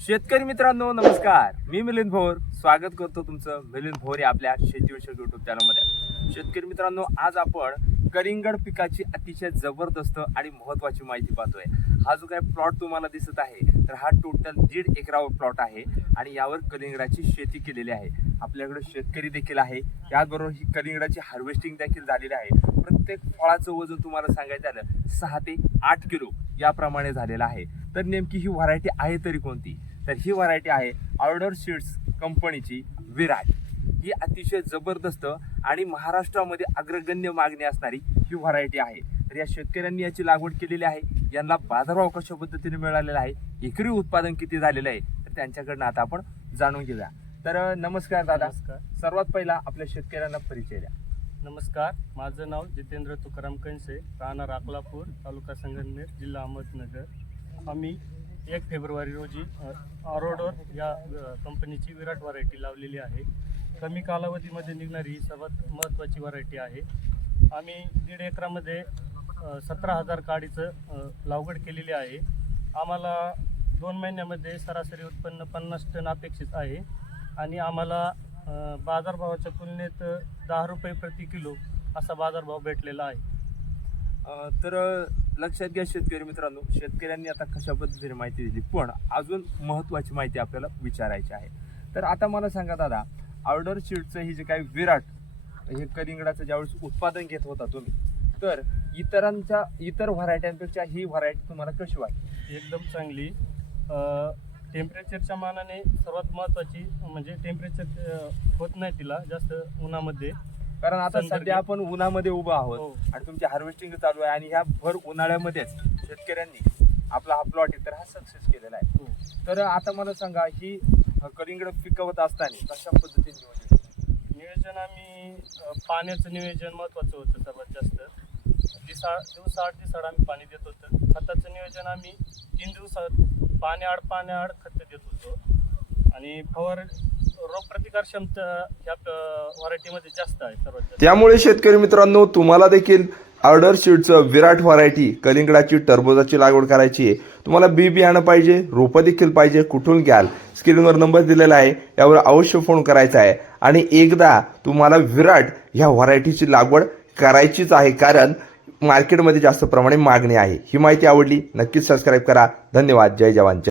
शेतकरी मित्रांनो नमस्कार. मी मिलिंद भोर. स्वागत करतो तुमचं मिलिंद भोर या आपल्या शेतीविषयक युट्यूब चॅनलमध्ये शेतकरी मित्रांनो आज आपण कलिंगड पिकाची अतिशय जबरदस्त आणि महत्वाची माहिती पाहतोय. हा जो काही प्लॉट तुम्हाला दिसत आहे तर हा टोटल दीड एकरावर प्लॉट आहे आणि यावर कलिंगडाची शेती केलेली आहे. आपल्याकडे शेतकरी देखील आहे. त्याचबरोबर ही कलिंगडाची हार्वेस्टिंग देखील झालेली आहे. प्रत्येक फळाचं वजन तुम्हाला सांगायचं आलं सहा ते आठ किलो याप्रमाणे झालेलं आहे. तर नेमकी ही व्हरायटी आहे तरी कोणती? तर ही व्हरायटी आहे ऑर्डर सीड्स कंपनीची विराट. ही अतिशय जबरदस्त आणि महाराष्ट्रामध्ये अग्रगण्य मागणी असणारी ही व्हरायटी आहे. तर या शेतकऱ्यांनी याची लागवड केलेली आहे. यांना बाजारभाव कशा पद्धतीने मिळालेला आहे? एकरी उत्पादन किती झालेलं आहे? तर त्यांच्याकडनं आता आपण जाणून घेऊया. तर नमस्कार दादा. नमस्कार. सर्वात पहिला आपल्या शेतकऱ्यांना परिचय द्या. नमस्कार. माझं नाव जितेंद्र तुकाराम कणसे राहणार अकलापूर तालुका संगमनेर जिल्हा अहमदनगर. आम्ही एक फेब्रुवारी रोजी ऑरोडोर या कंपनीची विराट व्हरायटी लावलेली आहे. कमी कालावधीमध्ये निघणारी ही सर्वात महत्त्वाची व्हरायटी आहे. आम्ही दीड एकरामध्ये सतरा हजार काडीचं लागवड केलेली आहे. आम्हाला दोन महिन्यामध्ये सरासरी उत्पन्न पन्नास टन अपेक्षित आहे. आणि आम्हाला बाजारभावाच्या तुलनेत दहा रुपये प्रति किलो असा बाजारभाव भेटलेला आहे. तर लक्षात घ्या शेतकरी मित्रांनो शेतकऱ्यांनी आता कशा पद्धतीने माहिती दिली? पण अजून महत्वाची माहिती आपल्याला विचारायची आहे. तर आता मला सांगा दादा ऑर्डर शीटचं ही जे काही विराट हे कलिंगडाचं ज्यावेळेस उत्पादन घेत होता तुम्ही तर इतरांच्या इतर व्हरायट्यांपेक्षा ही व्हरायटी तुम्हाला कशी वाटली? एकदम चांगली. टेम्परेचरच्या मानाने सर्वात महत्त्वाची म्हणजे टेम्परेचर होत नाही तिला जास्त उन्हामध्ये. कारण आता सध्या आपण उन्हामध्ये उभं आहोत हो. आणि तुमची हार्वेस्टिंग चालू आहे आणि ह्या भर उन्हाळ्यामध्येच शेतकऱ्यांनी आपला हा प्लॉट आहे तर हा सक्सेस केलेला आहे हो. तर आता मला सांगा ही कलिंगड पिकवत असताना कशा पद्धतीने नियोजन? नियोजन आम्ही पाण्याचं नियोजन महत्त्वाचं होतं सर्वात जास्त दिसा दिवसा आठ दिवसाआड आम्ही पाणी देत होतं खताचं नियोजन आम्ही तीन दिवसात पाणी आड पाणी आड खतं देत होतो आणि फवार रोगप्रतिकार क्षमता ह्या व्हरायटीमध्ये जास्त आहे सर्वात त्यामुळे शेतकरी मित्रांनो तुम्हाला देखील ऑर्डर शीटचं विराट व्हरायटी कलिंगडाची टरबोजाची लागवड करायची आहे. तुम्हाला बी बियाणं पाहिजे रोपं देखील पाहिजे कुठून घ्याल? स्क्रीनवर नंबर दिलेला आहे यावर अवश्य फोन करायचा आहे. आणि एकदा तुम्हाला विराट ह्या व्हरायटीची लागवड करायचीच आहे कारण मार्केटमध्ये जास्त प्रमाणे मागणी आहे. ही माहिती आवडली नक्कीच सबस्क्राईब करा. धन्यवाद. जय जवान. जय